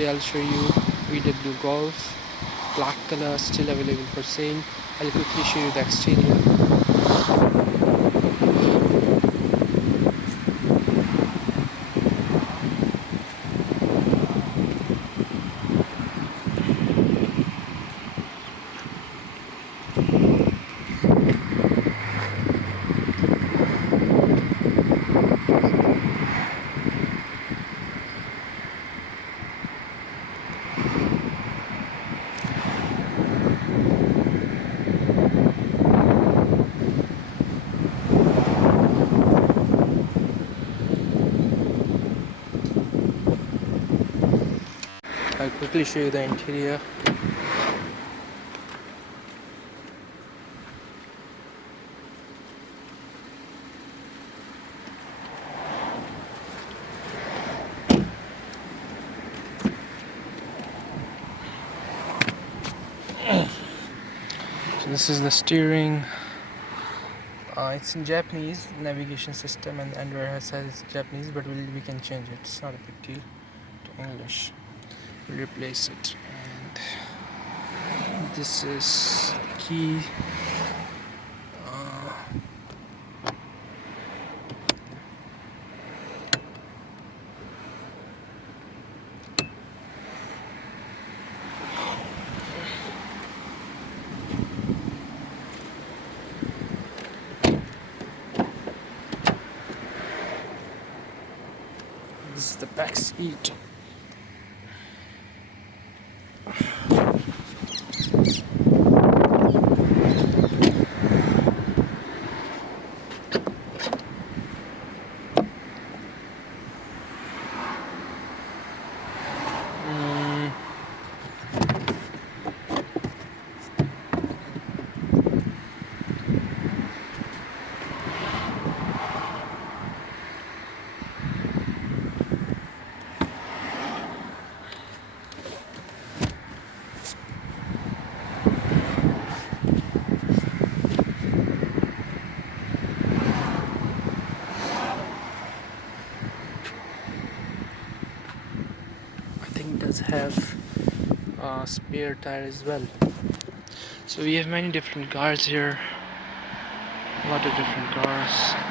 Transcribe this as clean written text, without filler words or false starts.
Today I'll show you VW Golf, black color, still available for sale. I'll quickly show you the exterior. I'll quickly show you the interior. So this is the steering. It's in Japanese navigation system, and Android says it's Japanese, but we can change it. It's not a big deal to English. We'll replace it. And this is the key. This is the back seat. Does have a spare tire as well. So we have many different cars here, a lot of different cars.